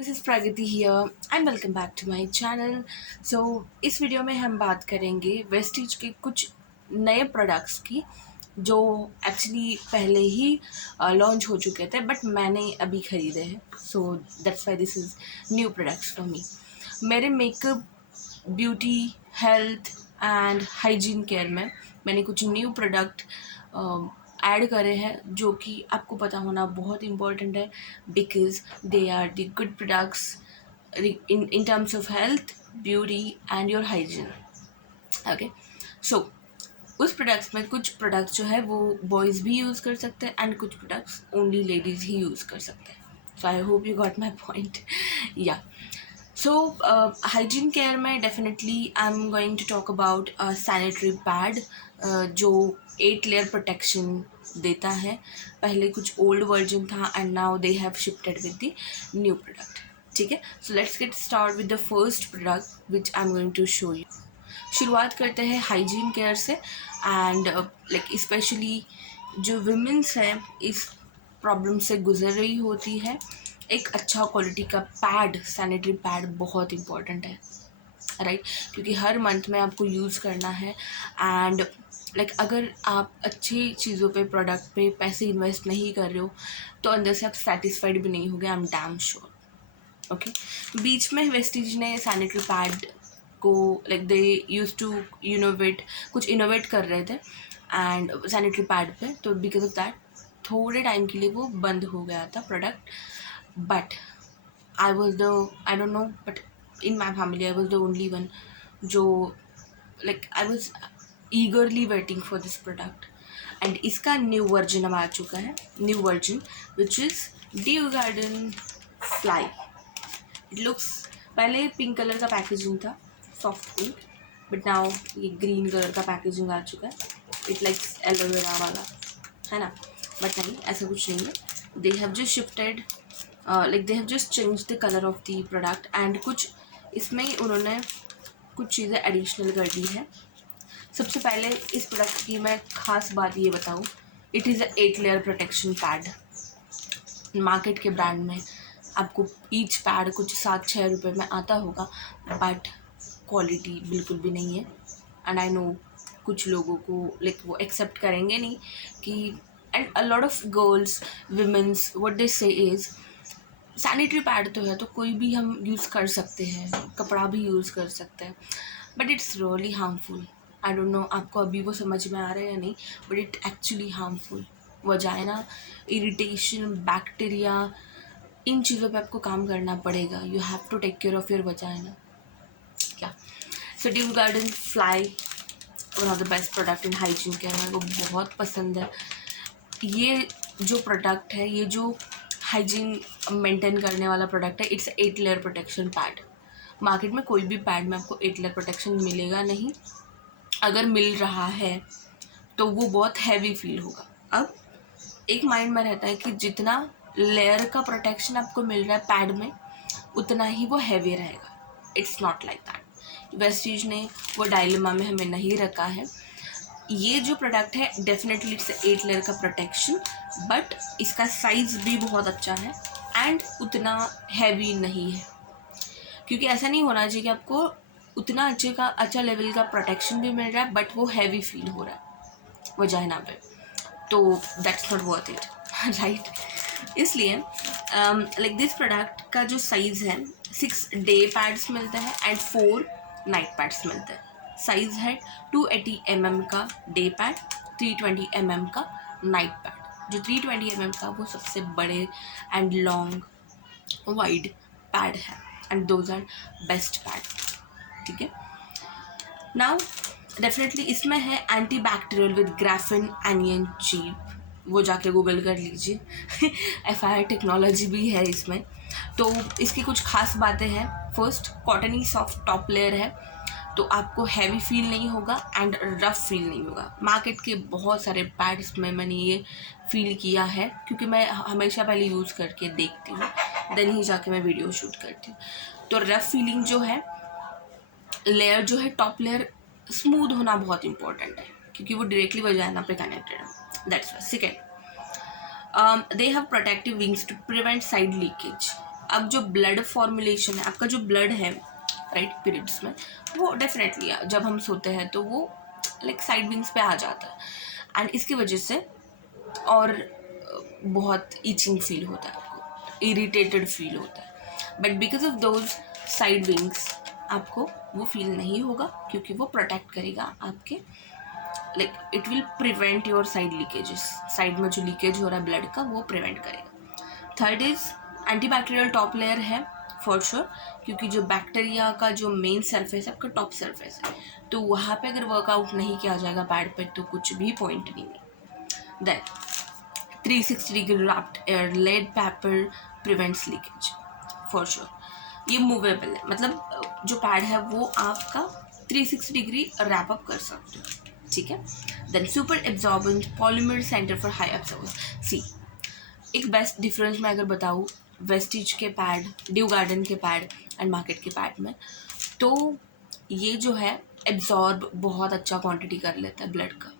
This is Pragati here and welcome back to my channel. So इस video में हम बात करेंगे वेस्टीज के कुछ नए प्रोडक्ट्स की जो एक्चुअली पहले ही लॉन्च हो चुके थे बट मैंने अभी ख़रीदे हैं। So that's why this is new products for me. मेरे makeup, beauty, health and hygiene care में मैंने कुछ न्यू प्रोडक्ट ऐड करे हैं जो कि आपको पता होना बहुत इम्पॉर्टेंट है because they are the good products in terms of health, beauty and your hygiene. Okay, so उस प्रोडक्ट्स में कुछ प्रोडक्ट्स जो है वो बॉयज़ भी यूज़ कर सकते हैं एंड कुछ प्रोडक्ट्स ओनली लेडीज़ ही यूज़ कर सकते हैं। So I hope you got my point. Yeah so hygiene care में definitely I am going to talk about sanitary pad जो 8 लेयर प्रोटेक्शन देता है। पहले कुछ ओल्ड वर्जन था and now they have shifted with the new product. ठीक है, so let's get start with the first product which I am going to show you. शुरुआत करते हैं हाइजीन केयर से एंड लाइक स्पेशली जो women's हैं इस प्रॉब्लम से गुजर रही होती है, एक अच्छा क्वालिटी का पैड, सैनिटरी पैड बहुत इंपॉर्टेंट है, राइट? क्योंकि हर मंथ में आपको यूज़ करना है एंड लाइक अगर आप अच्छी चीज़ों पे, प्रोडक्ट पे पैसे इन्वेस्ट नहीं कर रहे हो तो अंदर से आप सेटिस्फाइड भी नहीं होगे, I am damn sure. Okay, बीच में वेस्टीज ने सैनिटरी पैड को like they use to innovate, कुछ इनोवेट कर रहे थे एंड सैनिटरी पैड पे, तो बिकॉज ऑफ दैट थोड़े टाइम के लिए वो बंद हो गया था product. But I don't know, but in my family I was the only one जो like I was eagerly waiting for this product and इसका न्यू वर्जन अब आ चुका है, new version which is due Garden fly. It looks, पहले pink colour का packaging था, soft pink, but now ये green colour का पैकेजिंग आ चुका है। इट लाइक्स एलोवेरा वाला, है ना? बट नहीं, ऐसा कुछ नहीं है। दे have just shifted, like they have just change the colour of the product and कुछ इसमें उन्होंने कुछ चीज़ें एडिशनल कर दी है। सबसे पहले इस प्रोडक्ट की मैं ख़ास बात ये बताऊँ, it is a 8 layer protection pad. Market के ब्रांड में आपको ईच पैड कुछ 7-6 रुपये में आता होगा बट क्वालिटी बिल्कुल भी नहीं है एंड आई नो कुछ लोगों को लाइक वो एक्सेप्ट करेंगे नहीं कि, and a lot of girls, women's, what they से इज़ सैनिटरी पैड तो है तो कोई भी हम यूज़ कर सकते हैं, कपड़ा भी यूज़ कर सकते हैं, but it's really harmful. I don't no आपको अभी वो समझ में आ रहा है या नहीं, but it actually harmful. Vagina, irritation, bacteria, इन चीज़ों पे आपको काम करना पड़ेगा। You have to take care of your vagina. क्या so Dew Garden fly one of the best product in hygiene care, मेरे को बहुत पसंद है। ये जो प्रोडक्ट है, ये जो हाइजीन मेंटेन करने वाला प्रोडक्ट है, it's 8 layer protection pad. Market में कोई भी पैड में आपको 8 लेयर प्रोटेक्शन मिलेगा नहीं, अगर मिल रहा है तो वो बहुत हैवी फील होगा। अब एक माइंड में रहता है कि जितना लेयर का प्रोटेक्शन आपको मिल रहा है पैड में उतना ही वो हैवी रहेगा। It's not like that. Vestige ने वो डायलेमा में हमें नहीं रखा है। ये जो प्रोडक्ट है डेफिनेटली इट्स 8 लेयर का प्रोटेक्शन, बट इसका साइज़ भी बहुत अच्छा है एंड उतना हैवी नहीं है। क्योंकि ऐसा नहीं होना चाहिए कि आपको उतना अच्छा लेवल का प्रोटेक्शन भी मिल रहा है बट वो हैवी फील हो रहा है वजाइना पे, तो that's not worth it, right? इसलिए लाइक दिस प्रोडक्ट का जो साइज़ है, 6 डे पैड्स मिलते हैं एंड 4 नाइट पैड्स मिलते हैं। साइज़ है 280 mm का डे पैड, 320 mm का नाइट पैड। जो 320 mm का वो सबसे बड़े एंड लॉन्ग वाइड पैड है and those are best pad. ठीक है, नाउ डेफिनेटली इसमें है anti bacterial with graphene anion chip, वो जाके गूगल कर लीजिए। FIR टेक्नोलॉजी भी है इसमें। तो इसकी कुछ खास बातें हैं। First, cottony soft top layer है तो आपको हैवी फील नहीं होगा एंड रफ फील नहीं होगा। मार्केट के बहुत सारे पैड्स में मैंने ये फील किया है क्योंकि मैं हमेशा पहले यूज़ करके देखती हूँ देन ही जाके मैं वीडियो शूट करती हूँ। तो रफ फीलिंग जो है, लेयर जो है टॉप लेयर स्मूथ होना बहुत इंपॉर्टेंट है क्योंकि वो डायरेक्टली वजाइना पे कनेक्टेड है। That's why. Second, they have protective wings to prevent side leakage. अब जो ब्लड फॉर्मुलेशन है, आपका जो ब्लड है राइट पीरियड्स में, वो डेफिनेटली जब हम सोते हैं तो वो लाइक साइड विंग्स पे आ जाता है, एंड इसकी वजह से और बहुत ईचिंग फील होता है, आपको इरिटेटेड फील होता है, but because of those side wings आपको वो फील नहीं होगा, क्योंकि वो प्रोटेक्ट करेगा आपके, like it will prevent your side leakages, side में जो लीकेज हो रहा है ब्लड का वो प्रिवेंट करेगा। Third is antibacterial top layer है फॉर श्योर, क्योंकि जो बैक्टीरिया का जो मेन सरफेस है आपका टॉप सरफेस है, तो वहाँ पे अगर वर्कआउट नहीं किया जाएगा पैड पे तो कुछ भी पॉइंट नहीं है। Then 360 degree wrapped air laid paper prevents leakage for sure. ये मूवेबल है, मतलब जो पैड है वो आपका 360 डिग्री रैप अप कर सकते हो, ठीक है। Then super absorbent polymer centre for high absorbance. See, एक बेस्ट डिफरेंस मैं अगर बताऊँ वेस्टिज के पैड, ड्यू गार्डन के पैड एंड मार्केट के पैड में, तो ये जो है एब्जॉर्ब बहुत अच्छा क्वांटिटी कर लेता है ब्लड का।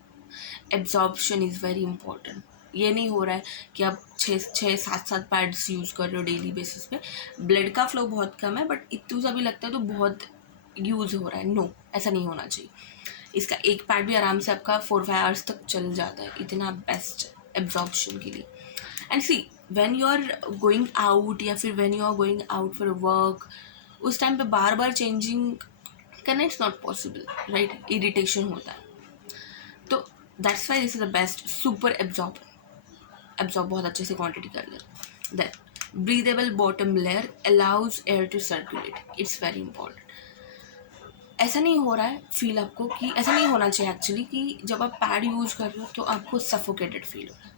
Absorption is very important. ये नहीं हो रहा है कि आप 6-7 पैड्स यूज़ कर रहे हो डेली बेसिस पे, ब्लड का फ्लो बहुत कम है बट इतना सा भी लगता है तो बहुत यूज़ हो रहा है। नो, ऐसा नहीं होना चाहिए। इसका एक पैड भी आराम से आपका 4-5 आवर्स तक चल जाता है, इतना बेस्ट एब्जॉर्प्शन के लिए। And see, when you are going out या फिर when you are going out for work, उस टाइम पे बार बार चेंजिंग करना it's not possible, right, irritation होता है। तो that's why this is the best super absorb बहुत अच्छे से क्वांटिटी कर ले। Then breathable bottom layer allows air to circulate, it's very important. ऐसा नहीं हो रहा है फील आपको कि, ऐसा नहीं होना चाहिए एक्चुअली कि जब आप पैड यूज़ कर रहे हो तो आपको सफोकेटेड फील हो रहा है,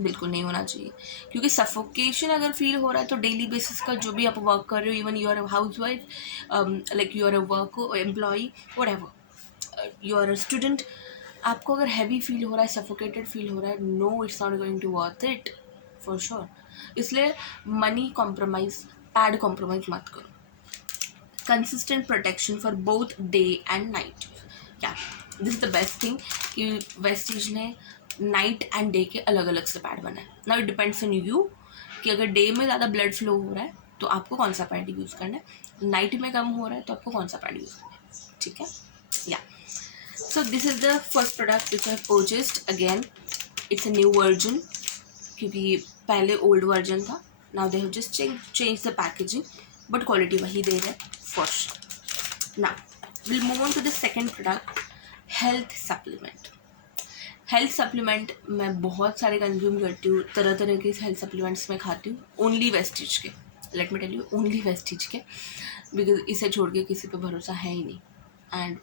बिल्कुल नहीं होना चाहिए। क्योंकि सफोकेशन अगर फील हो रहा है तो डेली बेसिस का जो भी आप वर्क कर रहे हो, even you are a house wife, like you are a work employee, whatever, you are a student, आपको अगर हैवी फील हो रहा है, सफोकेटेड फील हो रहा है, no it's not going to worth it for sure. इसलिए मनी कॉम्प्रोमाइज, पैड कॉम्प्रोमाइज मत करो। Consistent protection for both day and night, क्या this is the best thing कि वेस्टिज ने नाइट एंड डे के अलग अलग से पैड बनाए। Now it depends on you कि अगर डे में ज़्यादा ब्लड फ्लो हो रहा है तो आपको कौन सा पैड यूज़ करना है, नाइट में कम हो रहा है तो आपको कौन सा पैड यूज़ करना है, ठीक है। Yeah so this is the first product which I purchased. Again it's a new version, क्योंकि पहले ओल्ड वर्जन था। Now they have just change the packaging, but quality वही दे रहे हैं for sure. Now will move on to the second product, health supplement. Health supplement मैं बहुत सारे कंज्यूम करती हूँ, तरह तरह के हेल्थ सप्लीमेंट्स मैं खाती हूँ, ओनली वेस्टिज के, let me tell you, only Vestige के, बिकॉज इसे छोड़ के किसी पे भरोसा है ही नहीं, and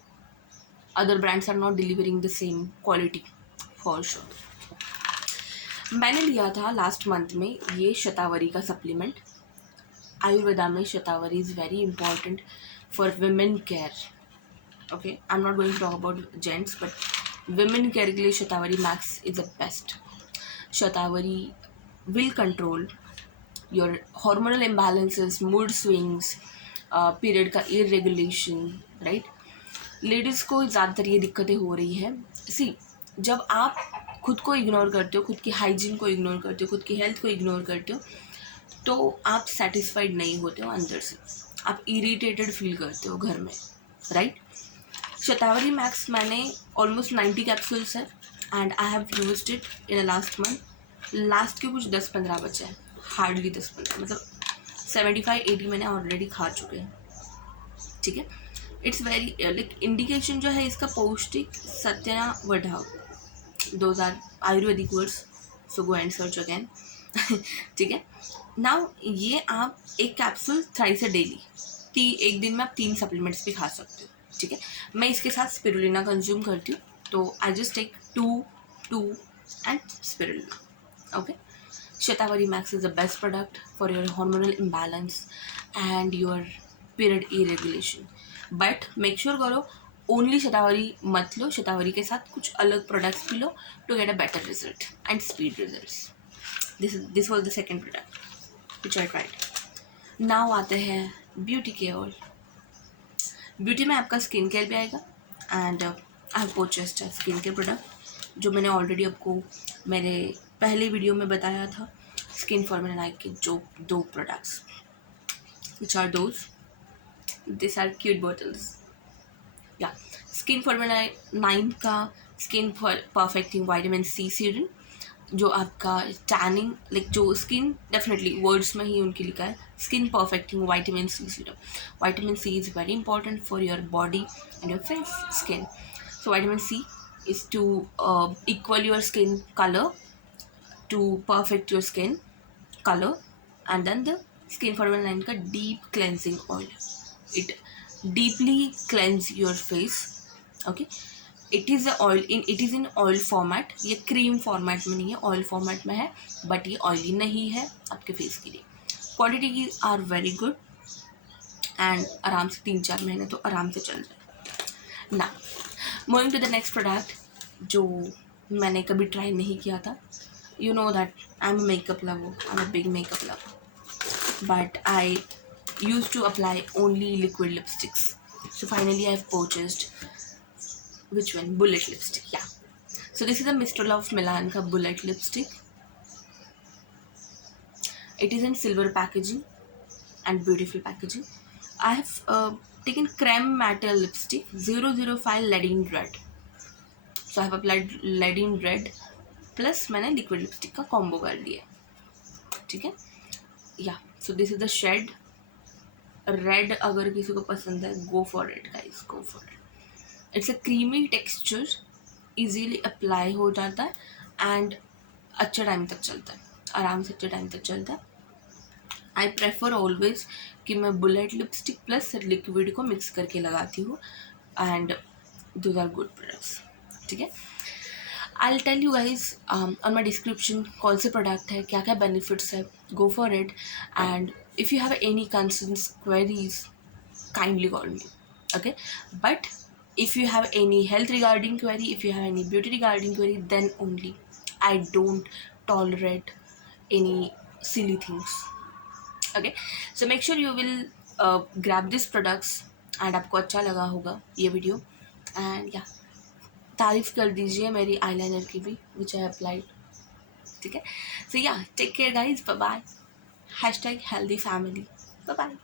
other brands are not delivering the same quality for sure. मैंने लिया था लास्ट मंथ में ये शतावरी का सप्लीमेंट। आयुर्वेदा में Shatavari is very important for women care, okay, I am not going to talk about gents, but women care के लिए Shatavari Max is the best. Shatavari will control your hormonal imbalances, mood swings, period का irregulation, right. Ladies को ज़्यादातर ये दिक्कतें हो रही है। सी, जब आप खुद को इग्नोर करते हो, खुद की हाइजीन को इग्नोर करते हो, खुद की हेल्थ को इग्नोर करते हो, तो आप सेटिस्फाइड नहीं होते हो अंदर से, आप इरिटेटेड फील करते हो घर में, राइट। शतावरी मैक्स मैंने ऑलमोस्ट 90 कैप्सूल्स है and I have used it in last month. Last के कुछ 10-15 बचे हैं, हार्डली 10-15, मतलब 75-80 मैंने ऑलरेडी खा चुके हैं, ठीक है। इट्स वेरी लाइक इंडिकेशन जो है इसका पौष्टिक सत्या वढ़ा, 2000 Ayurvedic words, so go and search again, ठीक है। नाउ ये आप एक कैप्सूल थ्राइस अ डेली, एक दिन में आप 3 सप्लीमेंट्स भी खा सकते हो, ठीक है। मैं इसके साथ स्पिरुलिना कंज्यूम करती हूँ, तो I just take 2 and spirulina, okay. Shatavari Max is the best product for your hormonal imbalance and your period irregulation, but make sure करो only Shatavari मत लो, Shatavari के साथ कुछ अलग products भी लो to get a better result and speed results. This was the second product which I tried. Now आते हैं beauty care oil. Beauty में आपका स्किन केयर भी आएगा and I have purchased skin care product जो मैंने already आपको मेरे पहले वीडियो में बताया था। स्किन फॉर्मूला के जो 2 products, which are those, these are cute bottles. Yeah skin formula 9 का skin perfecting vitamin C serum, जो आपका टैनिंग लाइक जो स्किन, डेफिनेटली वर्ड्स में ही उनके लिखा है skin perfecting vitamin C serum. Vitamin C is very important for your body and your face skin. So vitamin C is to equal your skin color, to perfect your skin color. And then the skin formula 9 का deep cleansing oil, it deeply cleanse your face. Okay, it is in oil format. ये cream format में नहीं है, oil format में है, but ये oily नहीं है आपके face के लिए. Quality are very good and आराम से 3-4 महीने तो आराम से चल जाए ना. Moving to the next product जो मैंने कभी ट्राई नहीं किया था. You know that I am a makeup lover, I am a big makeup lover, but I use to apply only liquid lipsticks. So finally I have purchased which one, bullet lipstick. Yeah so this is a mister love Milan का bullet lipstick. It is in silver packaging and beautiful packaging. I have taken creme matte lipstick 005 leading red. So I have applied leading red plus मैंने liquid lipstick का combo कर लिया. ठीक है. Yeah. So this is the shade red. अगर किसी को पसंद है, go for it guys, go for it. It's a creamy texture, easily apply हो जाता है and अच्छा टाइम तक चलता है, आराम से अच्छे टाइम तक चलता है. आई प्रेफर ऑलवेज कि मैं बुलेट लिपस्टिक प्लस लिक्विड को मिक्स करके लगाती हूँ and those are good products. ठीक है. I will tell you guys on my description कौन से प्रोडक्ट है, क्या क्या बेनिफिट्स है. Go for it and if you have any concerns, queries, kindly call me. Okay. But if you have any health regarding query, if you have any beauty regarding query, then only I don't tolerate any silly things. Okay, so make sure you will grab these products and आपको अच्छा लगा होगा ये video. And या तारीफ़ कर दीजिए मेरी आईलाइनर की भी विच आई अप्लाइड. ठीक है. So yeah take care guys, bye bye. #healthy family. Bye bye.